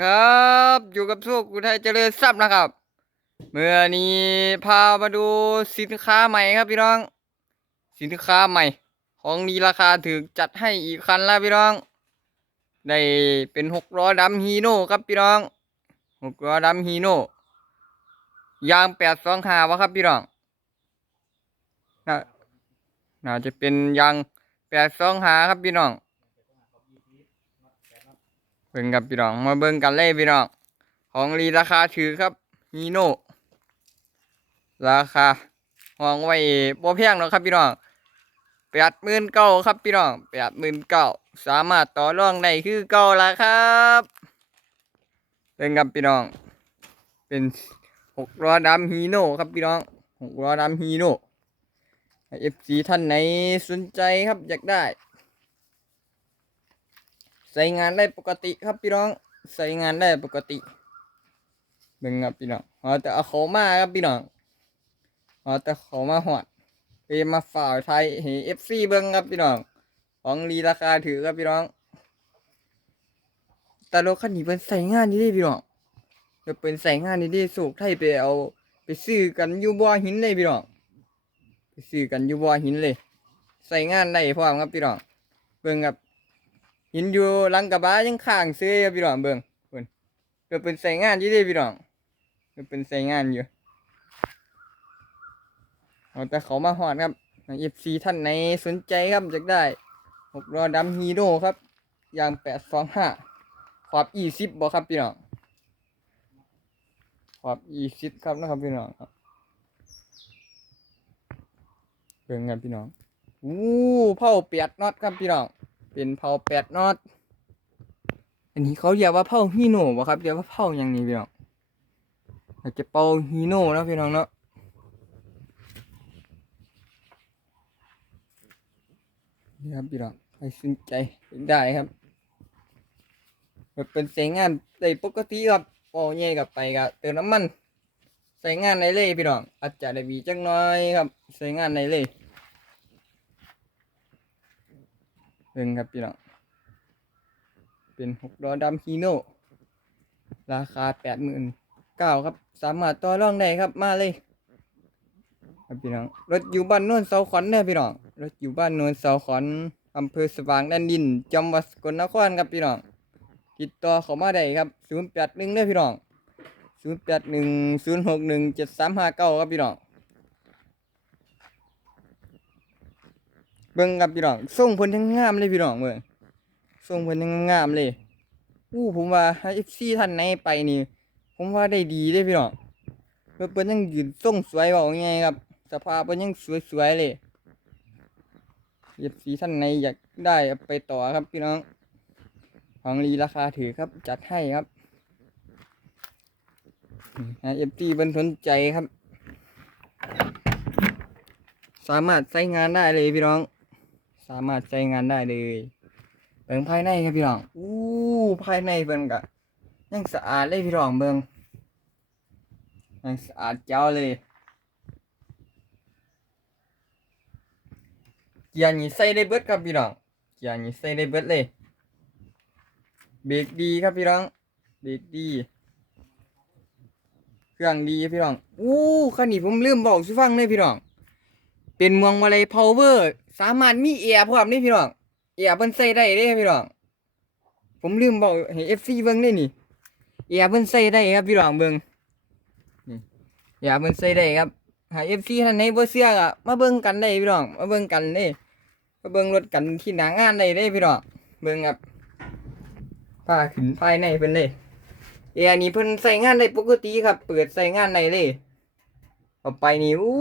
ครับอยู่กับสุกอุทัยเจริญทรัพย์นะครับ เมื่อนี้พามาดูสินค้าใหม่ครับพี่น้อง สินค้าใหม่ ของดีราคาถึกจัดให้อีกคันแล้วพี่น้อง ได้เป็นหกล้อดำฮีโน่ครับพี่น้องหกล้อดำฮีโน่ยางแปดสองหาวะครับพี่น้องน่าน่าจะเป็นยางแปดสองหาครับพี่น้อง เบิ่งกับพี่น้อง มาเบิ่งกันเลยพี่น้อง ของรีราคาถือครับฮีโน่ราคาห้องไว้บ่แพงหรอกครับพี่น้องแปดหมื่นเก้าครับพี่น้องแปดหมื่นเก้าสามารถต่อรองได้คือเก่าละครับเบิ่งกับพี่น้อง เป็นหกล้อดำฮีโน่ครับพี่น้องหกล้อดำฮีโน่เอฟซีท่านไหนสนใจครับอยากได้ ใส่งานได้ปกติครับพี่น้อง ใส่งานได้ปกติเบิ่งครับพี่น้องเอาแต่เอาเขามาครับพี่น้องเอาแต่เขามาหอดไปมาฝ่ากไทยเฮเอฟซีเบิ่งครับพี่น้อง ของรีราคาถือครับพี่น้องแต่รถคันนี้เป็นใส่งานนี่ดิพี่น้องเดี๋ยวเป็นใส่งานนี่ดิสูกไทยไปเอา ไปซื้อกันอยู่บ่อหินเลยพี่น้องไปซื้อกันอยู่บ่อหินเลย ใส่งานได้พร้อมครับพี่น้อง เบิ่งครับ หินอยู่ลังกระบะยังข้างเสื้อพี่น้องเบิ่งเพิ่นเดี๋ยวเป็นใส่งานอยู่ดิพี่น้องเดี๋ยวเป็นใส่งานอยู่เอาแต่เขามาหอดครับเอฟซีท่านไหนสนใจครับอยากได้หกล้อดำฮีโร่ครับยางแปดสองห้าขอบอีสิบบ่ครับพี่น้องขอบอีสิบครับนะครับพี่น้องครับเบิ่งกันพี่น้องอู้เผาเปียดน็อตครับพี่น้อง เป็นเผาแปดน็อต อันนี้เขาเรียกว่าเผาฮีโน่บ่ครับเรียกว่าเผาอย่างนี้พี่น้องอาจจะเป่าฮีโน่นะพี่น้องเนาะนี่ครับพี่น้องใครสนใจได้ครับแบบเป็นใช้งานได้ปกติครับโอ้เย่กับไปกับเติมน้ำมันใส่งานในเลยพี่น้องอาจจะได้บีจังน้อยครับใส่งานในเลย เบิ่งครับพี่น้อง เป็นหกล้อดำฮีโน่ราคาแปดหมื่นเก้าครับ สามารถต่อรองได้ครับมาเลย ครับพี่น้อง รถอยู่บ้านโนนเสาขอนเนี่ยพี่น้อง รถอยู่บ้านโนนเสาขอนอำเภอสว่างแดนดิน จังหวัดสกลนครครับพี่น้อง ติดต่อเขามาได้ครับศูนย์แปดหนึ่งเนี่ยพี่น้องศูนย์แปดหนึ่งศูนย์หกหนึ่งเจ็ดสามห้าเก้าครับพี่น้อง เบิ่งกับพี่น้องส่งเพิ่นทั้งงามเลยพี่น้องเบิ่งส่งเพิ่นทั้งงามเลยอู้ผมว่าให้ FC ท่านไหนไปนี่ ผมว่าได้ดีเด้พี่น้องเพิ่นเพิ่นยังยืนส่งสวยเว้าไงครับ สภาพเพิ่นยังสวยๆเลย FC ท่านไหนอยากได้ไปต่อครับพี่น้อง ของรีราคาถือครับ จัดให้ครับให้ FC เพิ่นสนใจครับ สามารถใช้งานได้เลยพี่น้องามารถใช้งานได้เลยเบิ่งภายในครับพี่น้องอู้ภายในเบิ่งกะยังสะอาดเลยพี่น้องเบิ่งยังสะอาดเจ้าเลยเกียร์นี่ใส่ได้เบิดครับพี่น้องเกียร์นี่ใส่ได้เบิดเลยเบรกดีครับพี่น้องเบรกดี เครื่องดีพี่น้องอู้คันนี้ผมลืมบอกสิฟังเลยพี่น้อง เป็นเมืองมาเลยพาวเวอร์ สามารถมีแอร์พร้อมนี่พี่น้องแอร์เพิ่นใส่ได้เด้พี่น้อง ผมลืมบอกให้ FC เบิ่งได้นี่แอร์เพิ่นใส่ได้ครับพี่น้องเบิ่งนี่แอร์เพิ่นใส่ได้ครับให้ FC ท่านไหนบ่เชื่อก็มาเบิ่งกันได้พี่น้องมาเบิ่งกันเด้มาเบิ่งรถกันที่หน้างานได้เด้พี่น้องเบิ่งครับพาขึ้นภายในเพิ่นเลยแอร์นี่เพิ่นใส่งานได้ปกติครับ เปิดใส่งานได้เลยเอาไปนี่อู้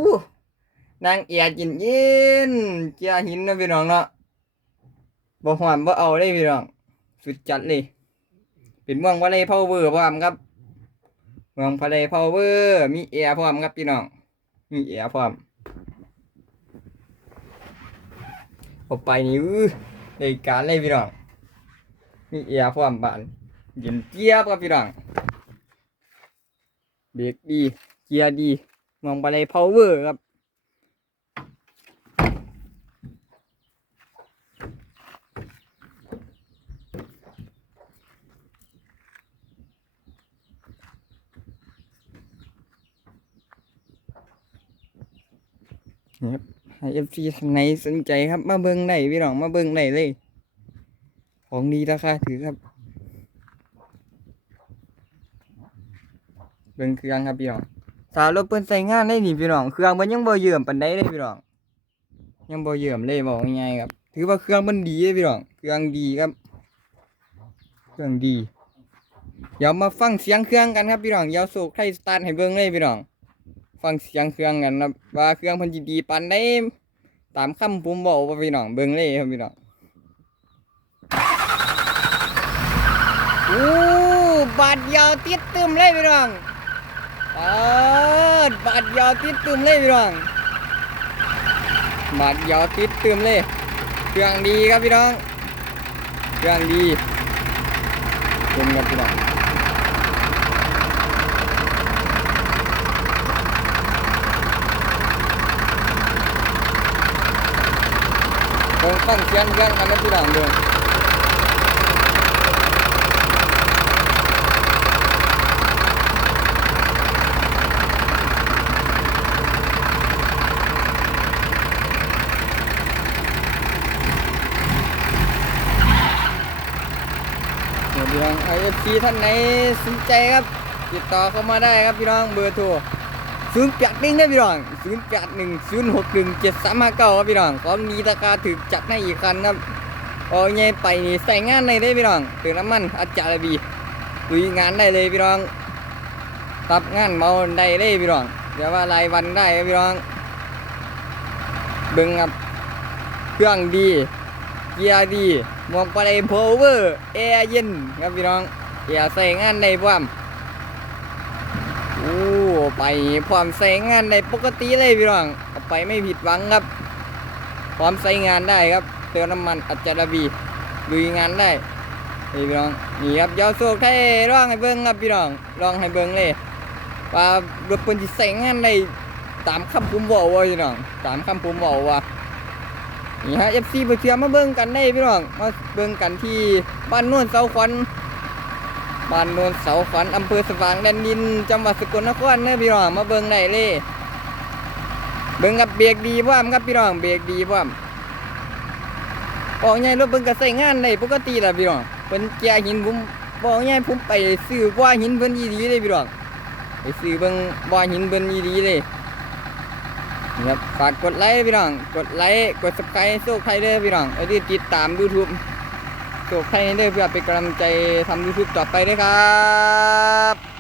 นางเอียกินย็นเจียหินนะพี่น้องเนาะบ่หวานบ่เอาเลยพี่น้อง สุดจัดเลย เป็นเมืองพะเลพาวเวอร์พร้อมครับ เมืองพะเลพาวเวอร์ มีแอร์พร้อมครับพี่น้อง มีแอร์พร้อมเอาไปนี่อื้อในการเลยพี่น้อง มีแอร์พร้อมบ้านเย็นเจี๊ยบครับพี่น้องเบรกดีเกียร์ดีเมืองพะเลยพาวเวอร์ครับ นี่ครับให้เอฟซีท่านไหนสนใจครับ มาเบิ่งได้พี่น้องมาเบิ่งได้เลย ของดีราคาถือครับ เบิ่งเครื่องครับพี่น้องสาวรถเปิ้นใส่งานได้นี่พี่น้องเครื่องมันยังบ่เยื่อมปานใดเลยพี่น้องยังบ่เยื่อมเลยบอกง่ายๆครับ ถือว่าเครื่องมันดีเลยพี่น้องเครื่องดีครับ เครื่องดี เดี๋ยวมาฟังเสียงเครื่องกันครับพี่น้องเดี๋ยวโศกไทยสตาร์ทให้เบิ่งเลยพี่น้อง ฟังเสียงเครื่องกันครับว่าเครื่องพันจิดีปานได้ตามคำผมบอกว่าพี่น้องเบิ่งเลยครับพี่น้องโอ้บาดยาวติดตึมเลยพี่น้องเออบาดยาวติดตึมเลยพี่น้องบาดยาวติดตึมเลย เครื่องดีครับพี่น้อง เครื่องดีเป็นครับพี่น้อง เบิ่ง ฟังเสียงเรื่องกันนะพี่น้องเบิ่งเดี๋ยวพี่น้องไอเอฟซีท่านไหนสนใจครับ ติดต่อเข้ามาได้ครับพี่น้องเบอร์โทร ศูนย์แปดหนึ่งได้พี่น้องศูนย์แปดหนึ่งศูนย์หกหนึ่งเจ็ดสามห้าเก้าครับพี่น้องของดีราคาถึกจัดให้อีกคันครับโอ้ยไงไปนี่ใส่งานได้เลยพี่น้องเติมน้ำมันอาจารย์บีลุยงานได้เลยพี่น้องรับงานเมาได้เลยพี่น้องเดี๋ยวว่ารายวันได้บพี่น้องเบิ่งครับเครื่องดีเกียร์ดีมองไปเลยพาวเวอร์แอร์เย็นครับพี่น้องอย่าใส่งานได้พร้อมโอ้ ไปความใส่งานได้ปกติเลยพี่น้องเอาไปไม่ผิดหวังครับ ความใส่งานได้ครับเติมน้ำมันอัจจารบีลุยงานได้นี่พี่น้องนี่ครับยาวโซกให้ร้องให้เบิ้งครับพี่น้องร้องให้เบิ้งเลยว่ารถปืนที่ใส่งานได้ตามคำผมบอกว่าพี่น้องตามคำผมบอกว่านี่ฮะ FC ไปเทียมมาเบิ้งกันได้พี่น้องมาเบิ้งกันที่บ้านน่นเสาขวัญ บ้านโนนเสาขวัญอำเภอสว่างแดนดิน จังหวัดสกลนครเน้อพี่น้องมาเบิ่งได้เลยเบิ่งกับเบรกดีพ่อมครับพี่น้องเบรกดีพ่อมบอกไงรถเบิ่งก็ใส่งานได้ปกติล่ะพี่น้องเพิ่นแก่หินผมบอกไงผมไปซื้อว่าหินเพิ่นอีดีเลยพี่น้องไปซื้อเบิ่งว่าหินเพิ่นอีดีเลยนะครับฝากกดไลค์พี่น้องกดไลค์กด Subscribe โซ่ใครเด้อพี่น้องไอ้ที่ติดตามยูทูบ จบแค่นี้เด้อเพื่อเป็นกำลังใจทำยูทูบต่อไปด้วยครับ